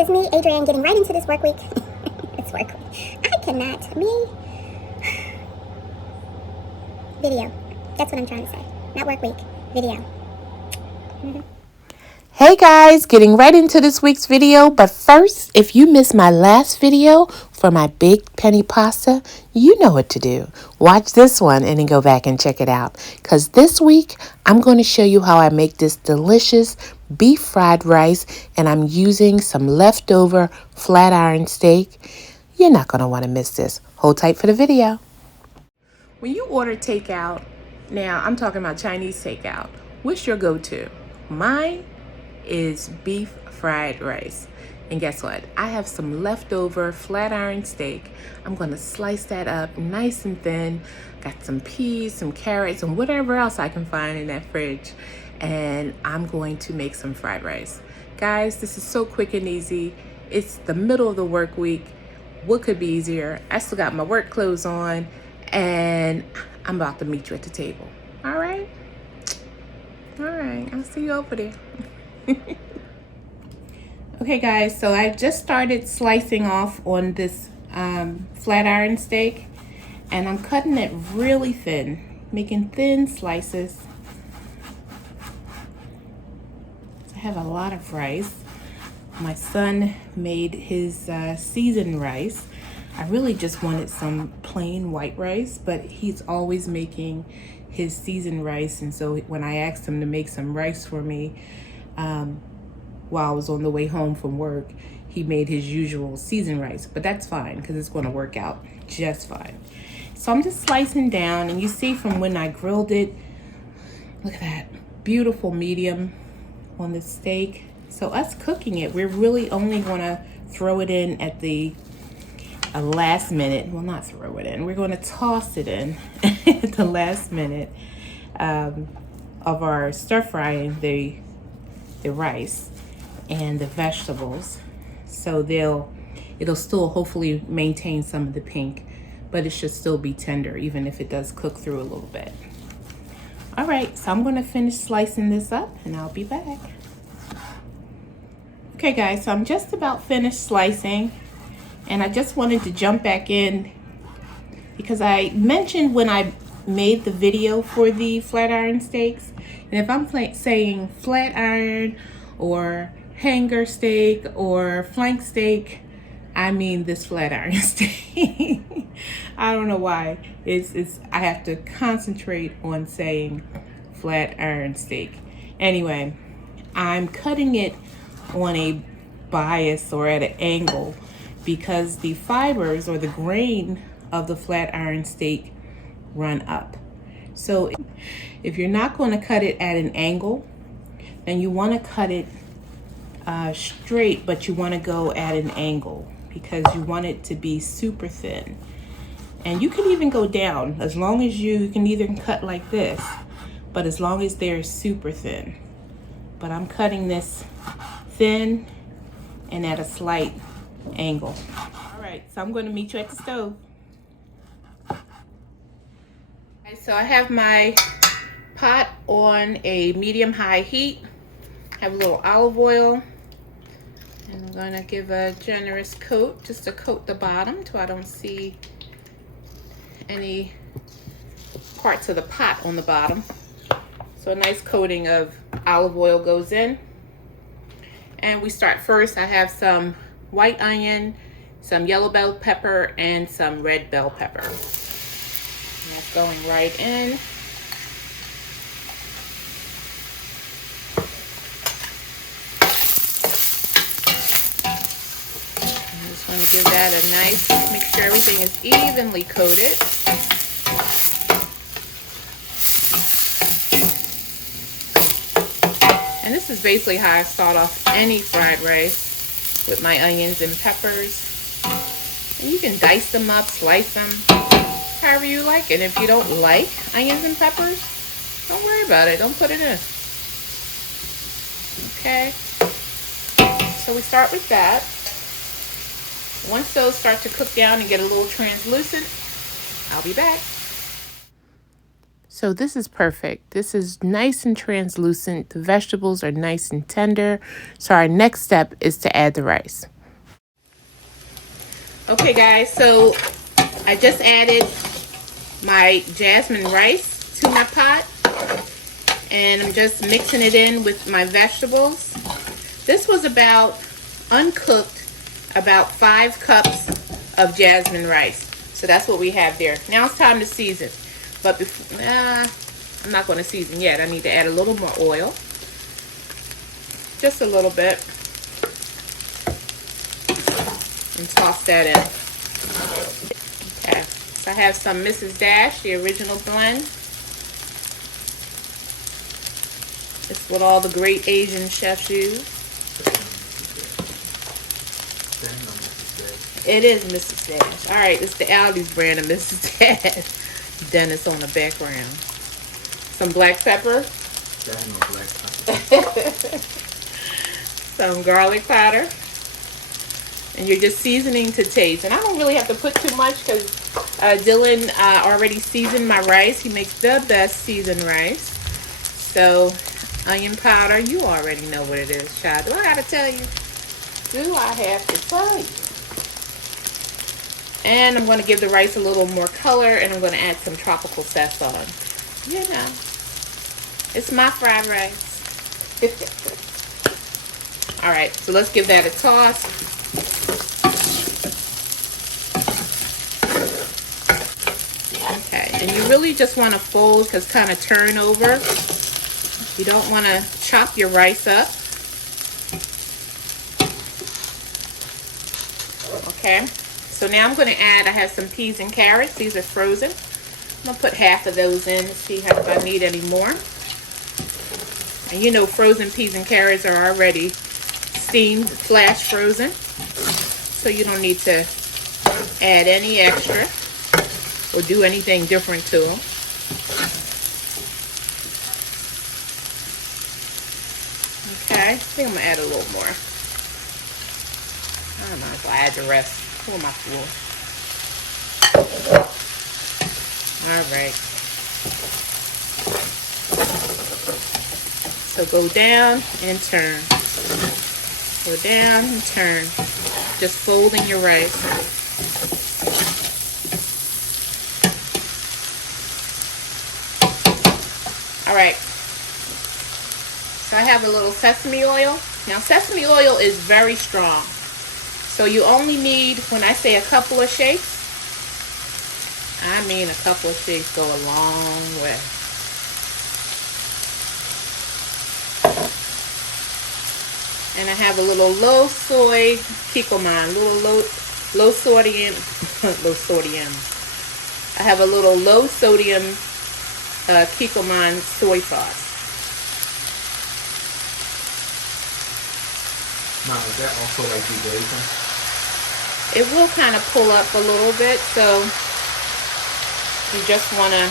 is me, Adrianne, getting right into this work week. It's work week. I cannot. Me. Video. That's what I'm trying to say. Not work week. Video. Hey guys, getting right into this week's video, but first, if you missed my last video for my big penny pasta, you know what to do. Watch this one and then go back and check it out, because this week I'm going to show you how I make this delicious beef fried rice, and I'm using some leftover flat iron steak. You're not going to want to miss this. Hold tight for the video. When you order takeout, now I'm talking about Chinese takeout, what's your go-to? Mine is beef fried rice. And guess what? I have some leftover flat iron steak. I'm going to slice that up nice and thin. Got some peas, some carrots, and whatever else I can find in that fridge. And I'm going to make some fried rice. Guys, this is so quick and easy. It's the middle of the work week. What could be easier? I still got my work clothes on, and I'm about to meet you at the table. All right? All right, I'll see you over there. Okay guys, so I just started slicing off on this flat iron steak, and I'm cutting it really thin, making thin slices. So I have a lot of rice. My son made his seasoned rice. I really just wanted some plain white rice, but he's always making his seasoned rice, and so when I asked him to make some rice for me while I was on the way home from work, he made his usual seasoned rice, but that's fine because it's going to work out just fine. So I'm just slicing down, and you see from when I grilled it, look at that beautiful medium on the steak. So us cooking it, we're really only going to throw it in at the last minute. Well, not throw it in, we're going to toss it in at the last minute of our stir frying the rice and the vegetables, so it'll still hopefully maintain some of the pink, but it should still be tender even if it does cook through a little bit. All right, so I'm going to finish slicing this up and I'll be back. Okay guys, so I'm just about finished slicing, and I just wanted to jump back in because I mentioned when I made the video for the flat iron steaks, and if I'm saying flat iron or hanger steak or flank steak, I mean this flat iron steak. I don't know why. I have to concentrate on saying flat iron steak. Anyway, I'm cutting it on a bias or at an angle because the fibers or the grain of the flat iron steak run up. So if you're not going to cut it at an angle, then you want to cut it straight, but you want to go at an angle because you want it to be super thin. And you can even go down, as long as you can either cut like this, but as long as they're super thin. But I'm cutting this thin and at a slight angle. All right, so I'm going to meet you at the stove. So I have my pot on a medium-high heat. I have a little olive oil, and I'm going to give a generous coat just to coat the bottom so I don't see any parts of the pot on the bottom. So a nice coating of olive oil goes in. And we start first. I have some white onion, some yellow bell pepper, and some red bell pepper. And that's going right in. I'm just going to give that a nice, make sure everything is evenly coated. And this is basically how I start off any fried rice, with my onions and peppers. And you can dice them up, slice them, however you like it. If you don't like onions and peppers, don't worry about it. Don't put it in. Okay. So we start with that. Once those start to cook down and get a little translucent, I'll be back. So this is perfect. This is nice and translucent. The vegetables are nice and tender. So our next step is to add the rice. Okay guys, so I just added my jasmine rice to my pot. And I'm just mixing it in with my vegetables. This was about uncooked, about 5 cups of jasmine rice. So that's what we have there. Now it's time to season. But before, I'm not going to season yet. I need to add a little more oil. Just a little bit. And toss that in. Okay. So I have some Mrs. Dash, the original blend. It's what all the great Asian chefs use. It is Mrs. Dash. All right, it's the Aldi's brand of Mrs. Dash. Dennis on the background. Some black pepper. Some garlic powder. And you're just seasoning to taste. And I don't really have to put too much because Dylan already seasoned my rice. He makes the best seasoned rice. So, onion powder, you already know what it is, child. Do I gotta tell you? Do I have to tell you? And I'm going to give the rice a little more color, and I'm going to add some tropical Sazon. You know, it's my fried rice. All right, so let's give that a toss. Okay, and you really just want to fold, because kind of turn over. You don't want to chop your rice up. Okay, so now I'm going to add, I have some peas and carrots. These are frozen. I'm going to put half of those in to see if I need any more. And you know frozen peas and carrots are already steamed, flash frozen. So you don't need to add any extra or do anything different to them. Okay, I think I'm going to add a little more. I don't know if I add the rest. Who am I for? Alright. So go down and turn. Go down and turn. Just folding your rice. Alright. So I have a little sesame oil. Now sesame oil is very strong. So you only need, when I say a couple of shakes, I mean a couple of shakes go a long way. And I have a little low soy kikkoman, low sodium, low sodium. I have a little low sodium kikkoman soy sauce. Mom, is that also like degrading? It will kind of pull up a little bit, so you just want to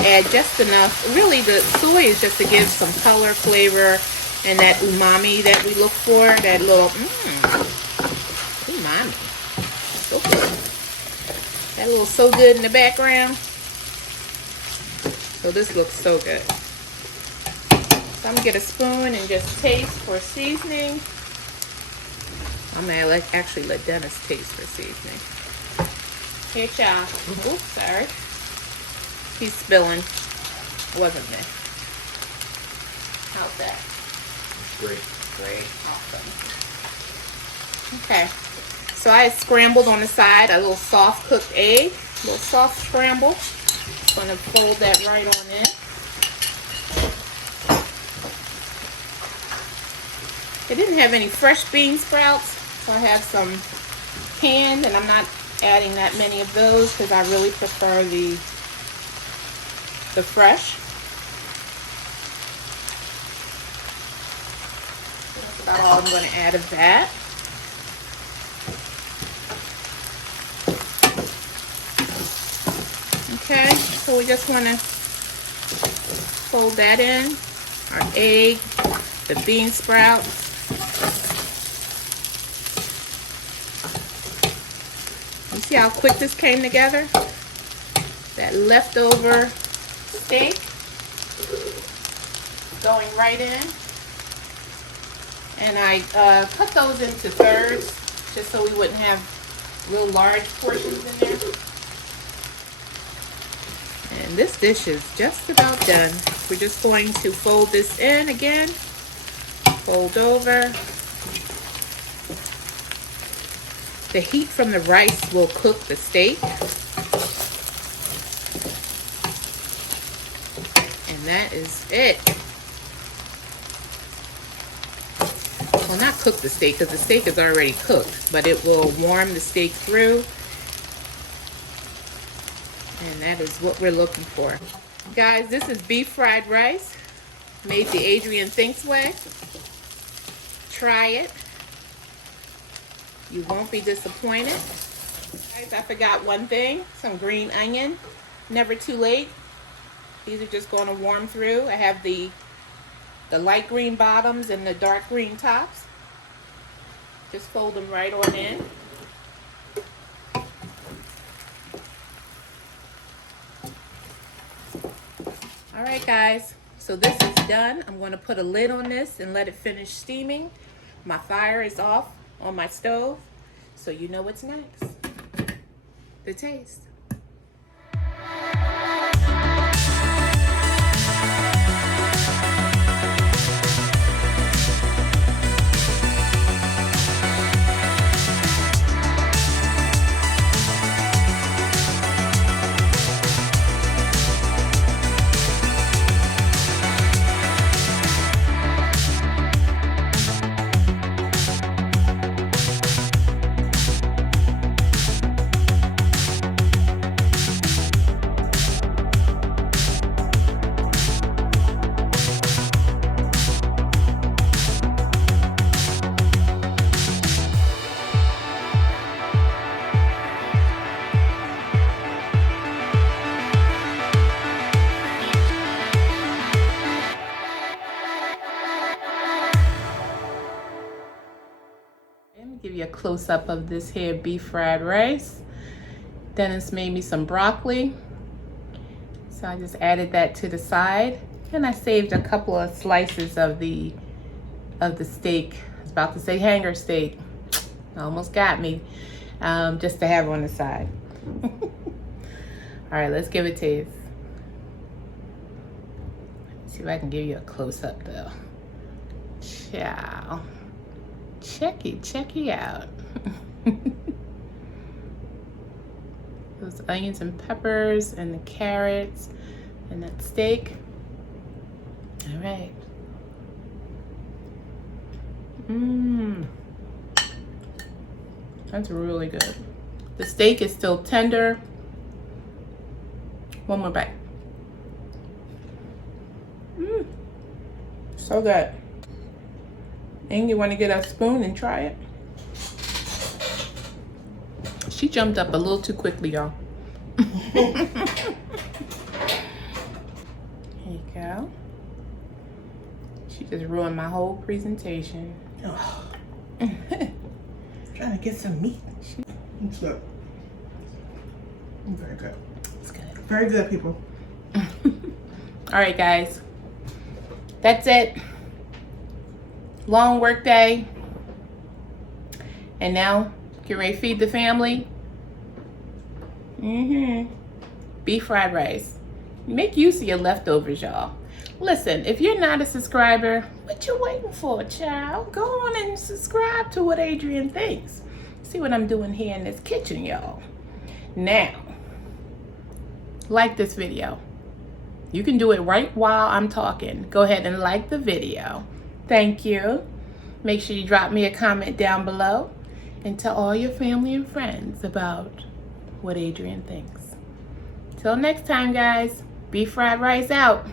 add just enough. Really, the soy is just to give some color, flavor, and that umami that we look for. That little umami. So good. That little so good in the background. So this looks so good. So I'm going to get a spoon and just taste for seasoning. I'm going to actually let Dennis taste for seasoning. Here, child. Oops, sorry. He's spilling. It wasn't me. How's that? Great. Great. Awesome. Okay. So I had scrambled on the side a little soft cooked egg. A little soft scramble. I'm going to fold that right on in. They didn't have any fresh bean sprouts, so I have some canned, and I'm not adding that many of those because I really prefer the fresh. That's about all I'm going to add of that. Okay, so we just want to fold that in, our egg, the bean sprouts. You see how quick this came together? That leftover steak going right in. And I cut those into thirds just so we wouldn't have real large portions in there. And this dish is just about done. We're just going to fold this in again, fold over. The heat from the rice will cook the steak. And that is it. Well, not cook the steak because the steak is already cooked, but it will warm the steak through. And that is what we're looking for. Guys, this is beef fried rice, made the Adrianne Thinks way. Try it. You won't be disappointed. Guys, I forgot one thing, some green onion. Never too late. These are just going to warm through. I have the light green bottoms and the dark green tops. Just fold them right on in. All right, guys, so this is done. I'm going to put a lid on this and let it finish steaming. My fire is off on my stove, so you know what's next. The taste. Give you a close-up of this here beef fried rice. Dennis made me some broccoli, so I just added that to the side, and I saved a couple of slices of the steak. I was about to say hanger steak, almost got me, just to have on the side. All right, let's give it a taste. Let's see if I can give you a close-up though. Ciao. Check it out. Those onions and peppers and the carrots and that steak. All right. That's really good. The steak is still tender. One more bite. So good. And you want to get a spoon and try it? She jumped up a little too quickly, y'all. Here you go. She just ruined my whole presentation. Oh. Trying to get some meat. It's good. Very good. It's good. Very good, people. All right, guys. That's it. Long work day. And now, get ready to feed the family. Beef fried rice. Make use of your leftovers, y'all. Listen, if you're not a subscriber, what you waiting for, child? Go on and subscribe to What Adrianne Thinks. See what I'm doing here in this kitchen, y'all. Now, like this video. You can do it right while I'm talking. Go ahead and like the video. Thank you. Make sure you drop me a comment down below and tell all your family and friends about What Adrianne Thinks. Till next time, guys. Beef fried rice out.